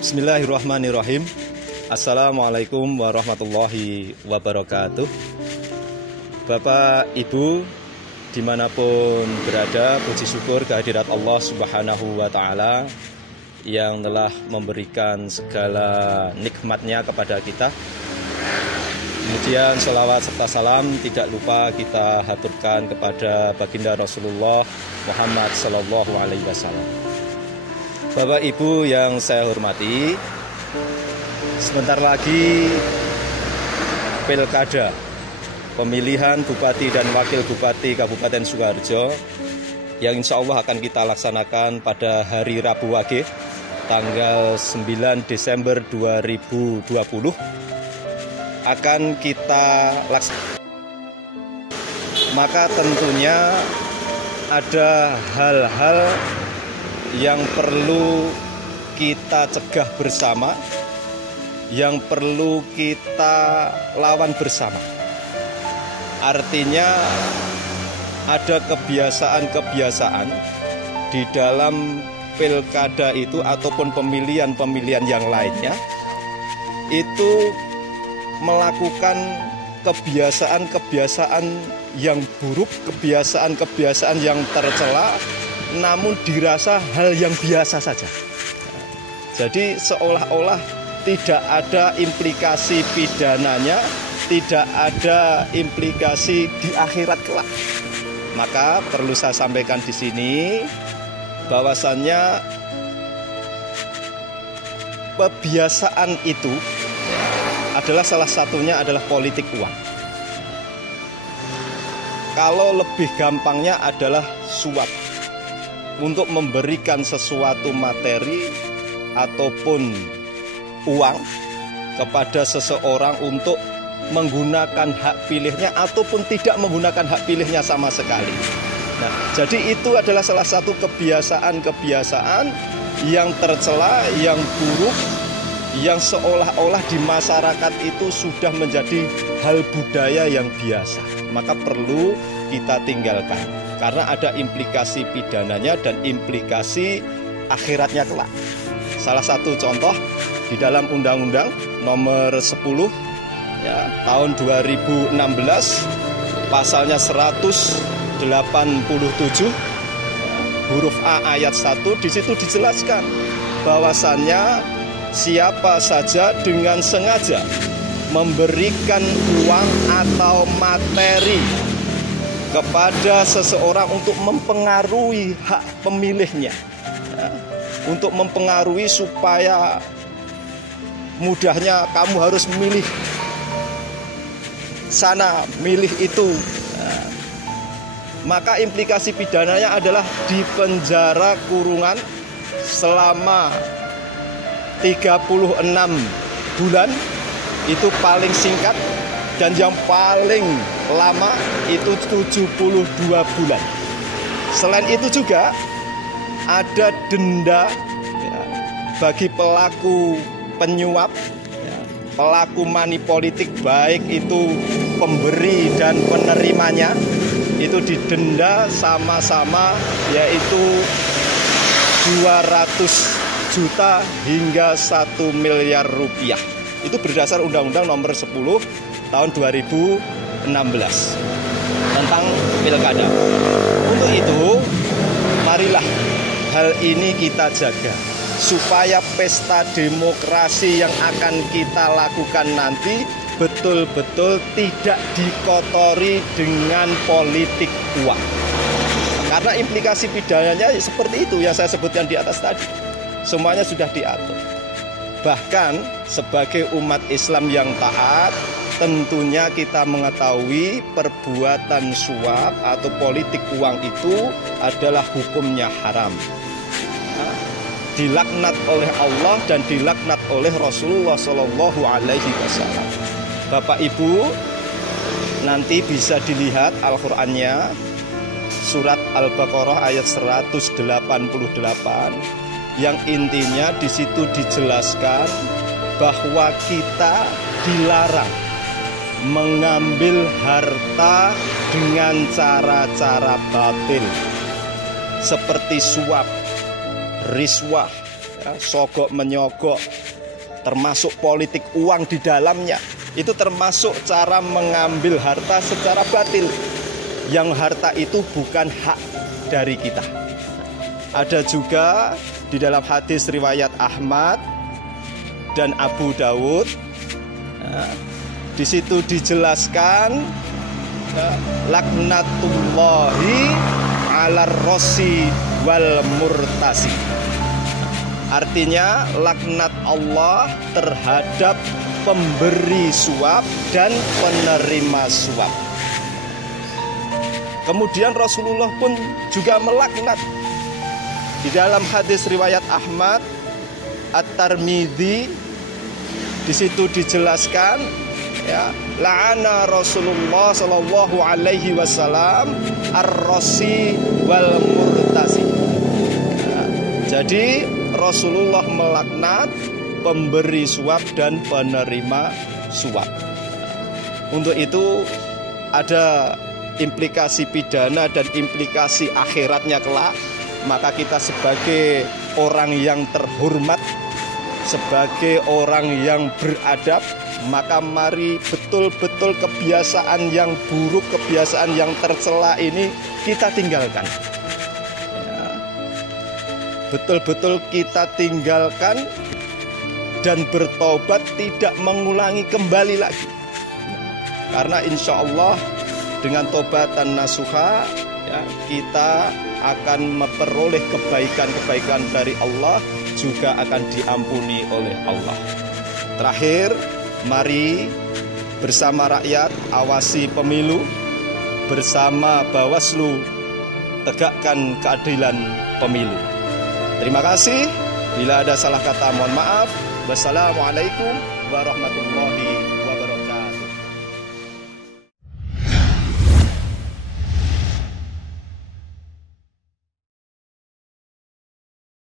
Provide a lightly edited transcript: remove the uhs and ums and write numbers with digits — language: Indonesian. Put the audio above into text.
Bismillahirrahmanirrahim. Assalamualaikum warahmatullahi wabarakatuh. Bapak, Ibu, dimanapun berada, puji syukur kehadirat Allah Subhanahu wa Ta'ala yang telah memberikan segala nikmatnya kepada kita. Kemudian selawat serta salam tidak lupa kita haturkan kepada baginda Rasulullah Muhammad Sallallahu Alaihi Wasallam. Bapak Ibu yang saya hormati, sebentar lagi pilkada pemilihan Bupati dan Wakil Bupati Kabupaten Sukoharjo yang insya Allah akan kita laksanakan pada hari Rabu Wage tanggal 9 Desember 2020 akan kita laksanakan. Maka tentunya ada hal-hal yang perlu kita cegah bersama, yang perlu kita lawan bersama. Artinya ada kebiasaan-kebiasaan di dalam pilkada itu ataupun pemilihan-pemilihan yang lainnya itu melakukan kebiasaan-kebiasaan yang buruk, kebiasaan-kebiasaan yang tercela, namun dirasa hal yang biasa saja. Jadi seolah-olah tidak ada implikasi pidananya, tidak ada implikasi di akhirat kelak. Maka perlu saya sampaikan di sini bahwasannya kebiasaan itu adalah salah satunya adalah politik uang. Kalau lebih gampangnya adalah suap. Untuk memberikan sesuatu materi ataupun uang kepada seseorang untuk menggunakan hak pilihnya ataupun tidak menggunakan hak pilihnya sama sekali. Nah, jadi itu adalah salah satu kebiasaan-kebiasaan yang tercela, yang buruk, yang seolah-olah di masyarakat itu sudah menjadi hal budaya yang biasa. Maka perlu kita tinggalkan karena ada implikasi pidananya dan implikasi akhiratnya kelak. Salah satu contoh di dalam Undang-Undang Nomor 10 ya, tahun 2016 pasalnya 187 huruf A ayat 1 di situ dijelaskan bahwasannya siapa saja dengan sengaja memberikan uang atau materi kepada seseorang untuk mempengaruhi hak pemilihnya, ya, untuk mempengaruhi supaya mudahnya kamu harus milih sana, milih itu, ya, maka implikasi pidananya adalah di penjara kurungan selama 36 bulan, itu paling singkat, dan yang paling lama itu 72 bulan. Selain itu juga ada denda ya, bagi pelaku penyuap, ya, pelaku money politik, baik itu pemberi dan penerimanya, itu didenda sama-sama yaitu 200 juta hingga 1 miliar rupiah. Itu berdasar Undang-Undang Nomor 10 tahun 2016 tentang pilkada. Untuk itu, marilah hal ini kita jaga supaya pesta demokrasi yang akan kita lakukan nanti betul-betul tidak dikotori dengan politik uang. Karena implikasi pidananya seperti itu yang saya sebutkan di atas tadi. Semuanya sudah diatur. Bahkan sebagai umat Islam yang taat, tentunya kita mengetahui perbuatan suap atau politik uang itu adalah hukumnya haram. Dilaknat oleh Allah dan dilaknat oleh Rasulullah Shallallahu Alaihi Wasallam. Bapak Ibu, nanti bisa dilihat Al-Qur'annya, surat Al-Baqarah ayat 188, yang intinya di situ dijelaskan bahwa kita dilarang mengambil harta dengan cara-cara batil seperti suap, riswah, ya, sogok menyogok, termasuk politik uang di dalamnya. Itu termasuk cara mengambil harta secara batil, yang harta itu bukan hak dari kita. Ada juga di dalam hadis riwayat Ahmad dan Abu Dawud, ya, di situ dijelaskan, ya, laknatullahi alar rosi wal murtasi. Artinya laknat Allah terhadap pemberi suap dan penerima suap. Kemudian Rasulullah pun juga melaknat di dalam hadis riwayat Ahmad At-Tirmidzi. Di situ dijelaskan, ya, la'ana Rasulullah sallallahu alaihi wasallam ar-rosi wal murtasi. Ya, jadi Rasulullah melaknat pemberi suap dan penerima suap. Untuk itu ada implikasi pidana dan implikasi akhiratnya kelak. Maka kita sebagai orang yang terhormat, sebagai orang yang beradab, maka mari betul-betul kebiasaan yang buruk, kebiasaan yang tercela ini kita tinggalkan. Betul-betul kita tinggalkan dan bertobat, tidak mengulangi kembali lagi. Karena insya Allah dengan tobatan nasuha, ya, kita akan memperoleh kebaikan-kebaikan dari Allah, juga akan diampuni oleh Allah. Terakhir, mari bersama rakyat awasi pemilu, bersama Bawaslu tegakkan keadilan pemilu. Terima kasih. Bila ada salah kata mohon maaf. Wassalamualaikum warahmatullahi wabarakatuh.